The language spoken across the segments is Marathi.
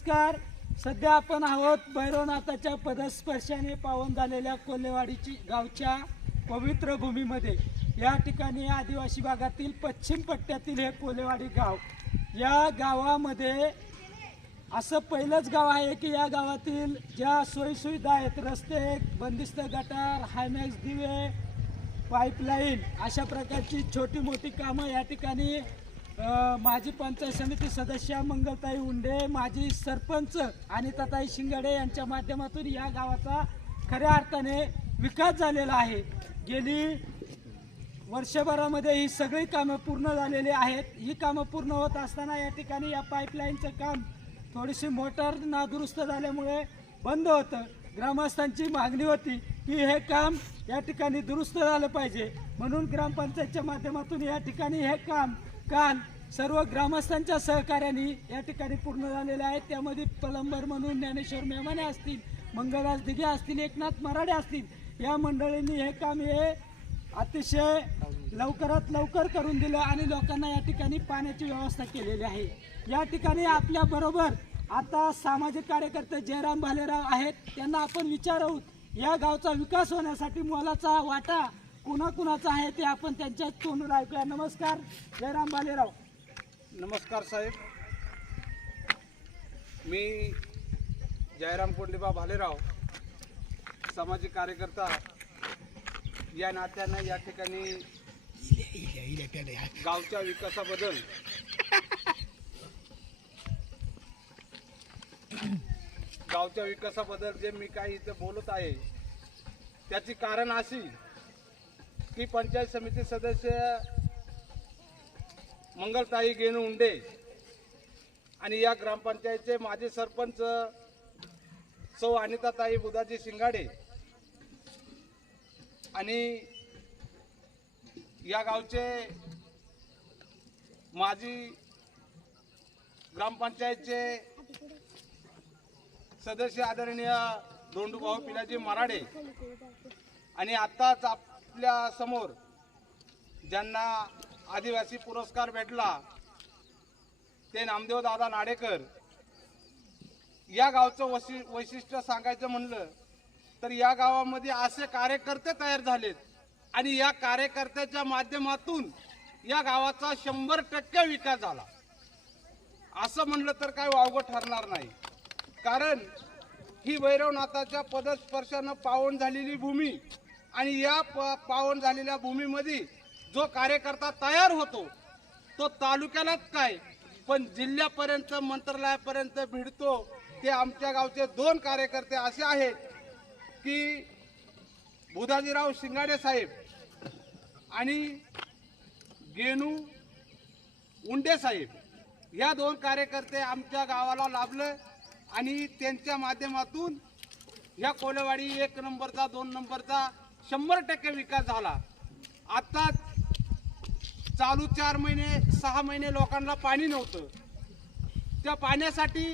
नमस्कार. सध्या आपण आहोत भैरवनाथाच्या पदस्पर्शाने पावन झालेल्या कोल्हेवाडीची गावच्या पवित्र भूमीमध्ये. या ठिकाणी आदिवासी भागातील पश्चिम पट्ट्यातील हे कोल्हेवाडी गाव. या गावामध्ये असं पहिलंच गाव आहे की या गावातील ज्या सोयीसुविधा आहेत रस्ते बंदिस्त गटार हायमॅक्स दिवे पाईपलाईन अशा प्रकारची छोटी मोठी कामं या ठिकाणी माजी पंचायत समिती सदस्य मंगलताई उंडे माजी सरपंच आणि तताई शिंगाडे यांच्या माध्यमातून या गावाचा खऱ्या अर्थाने विकास झालेला आहे. गेली वर्षभरामध्ये ही सगळी कामं पूर्ण झालेली आहेत. ही कामं पूर्ण होत असताना या ठिकाणी या पाईपलाईनचं काम थोडीशी मोटर नादुरुस्त झाल्यामुळे बंद होतं. ग्रामस्थांची मागणी होती की हे काम या ठिकाणी दुरुस्त झालं पाहिजे. म्हणून ग्रामपंचायतच्या माध्यमातून या ठिकाणी हे काम काल सर्व ग्रामस्थांच्या सहकार्याने या ठिकाणी पूर्ण झालेले आहेत. त्यामध्ये प्लंबर म्हणून ज्ञानेश्वर मेमाने असतील मंगलराज दिघे असतील एकनाथ मराडे असतील या मंडळींनी हे काम हे अतिशय लवकरात लवकर करून दिलं आणि लोकांना या ठिकाणी पाण्याची व्यवस्था केलेली आहे. या ठिकाणी आपल्याबरोबर आता सामाजिक कार्यकर्ते जयराम भालेराव आहेत. त्यांना आपण विचारू या गावचा विकास होण्यासाठी मोलाचा वाटा कुणाकुणाचं आहे ते आपण त्यांच्या तोंडून ऐकूया. नमस्कार जयराम भालेराव नमस्कार साहेब. मी जयराम कोंडीबा भालेराव सामाजिक कार्यकर्ता. या नात्यानं या ठिकाणी गावच्या विकासाबद्दल गावच्या विकासाबद्दल जे मी काही इथं बोलत आहे त्याची कारण अशी ही पंचायत समिती सदस्य मंगलताई गेणू उंडे आणि या ग्रामपंचायतचे माजी सरपंच सौ अनिताताई बुधाजी शिंगाडे आणि या गावचे माजी ग्रामपंचायतचे सदस्य आदरणीय दोंडूभाऊ पिलाजी मराडे आणि आत्ताच आप आपल्यासमोर ज्यांना आदिवासी पुरस्कार भेटला ते नामदेव दादा नाडेकर. या गावचं वशि वैशिष्ट्य सांगायचं म्हणलं तर या गावामध्ये असे कार्यकर्ते तयार झालेत आणि या कार्यकर्त्याच्या माध्यमातून या गावाचा शंभर टक्के विकास झाला. असं म्हणलं तर काय वावगं ठरणार नाही. कारण ही भैरवनाथाच्या पदस्पर्शानं पावन झालेली भूमी आणि या प पावन झालेल्या भूमीमध्ये जो कार्यकर्ता तयार होतो तो तालुक्यालाच काय पण जिल्ह्यापर्यंत मंत्रालयापर्यंत भिडतो ते आमच्या गावचे दोन कार्यकर्ते असे आहेत की बुधाजीराव शिंगाडे साहेब आणि गेनू उंडे साहेब. या दोन कार्यकर्ते आमच्या गावाला लाभलं आणि त्यांच्या माध्यमातून या कोलेवाडी एक नंबरचा दोन नंबरचा शंभर टक्के विकास झाला. आता चालू चार महिने सहा महिने लोकांना पाणी नव्हतं. त्या पाण्यासाठी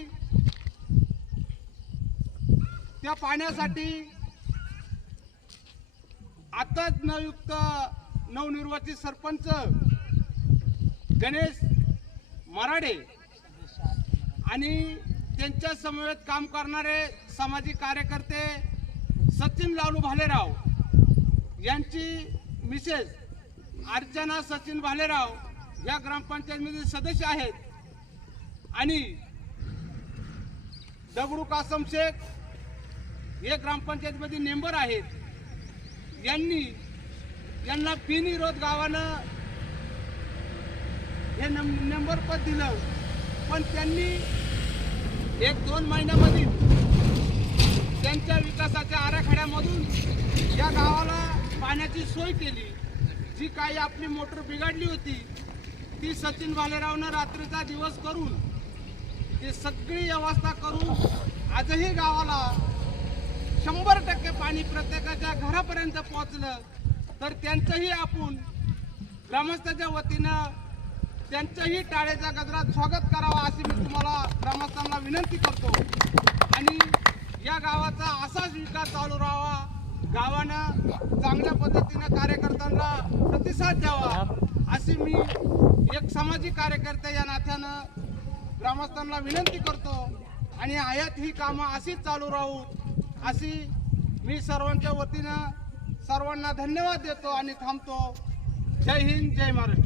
त्या पाण्यासाठी आताच नवयुक्त नवनिर्वाचित सरपंच गणेश मराडे आणि त्यांच्या समवेत काम करणारे सामाजिक कार्यकर्ते सचिन लालू भालेराव यांची मिसेस अर्चना सचिन भालेराव या ग्रामपंचायतीमध्ये सदस्य आहेत. आणि दगडू कासम शेख हे ग्रामपंचायतमध्ये मेंबर आहेत. यांनी यांना बिनविरोध गावानं हे नम नंबर पद दिलं. पण त्यांनी एक दोन महिन्यामध्ये त्यांच्या विकासाच्या आराखड्यामधून या गावाला पाण्याची सोय केली. जी काही आपली मोटर बिघडली होती ती सचिन भालेरावनं रात्रीचा दिवस करून ती सगळी व्यवस्था करून आजही गावाला शंभर टक्के पाणी प्रत्येकाच्या घरापर्यंत पोहोचलं. तर त्यांचंही आपण ग्रामस्थाच्या वतीनं त्यांचंही टाळेच्या गजरात स्वागत करावा अशी मी तुम्हाला ग्रामस्थांना विनंती करतो. आणि या गावाचा असाच विकास चालू राहावा. गावानं चांगल्या प्रतिसाद द्यावा अशी मी एक सामाजिक कार्यकर्ते या नात्यानं ग्रामस्थांना विनंती करतो आणि आयात ही कामं अशीच चालू राहू अशी मी सर्वांच्या वतीनं सर्वांना धन्यवाद देतो आणि थांबतो. जय हिंद जय महाराष्ट्र.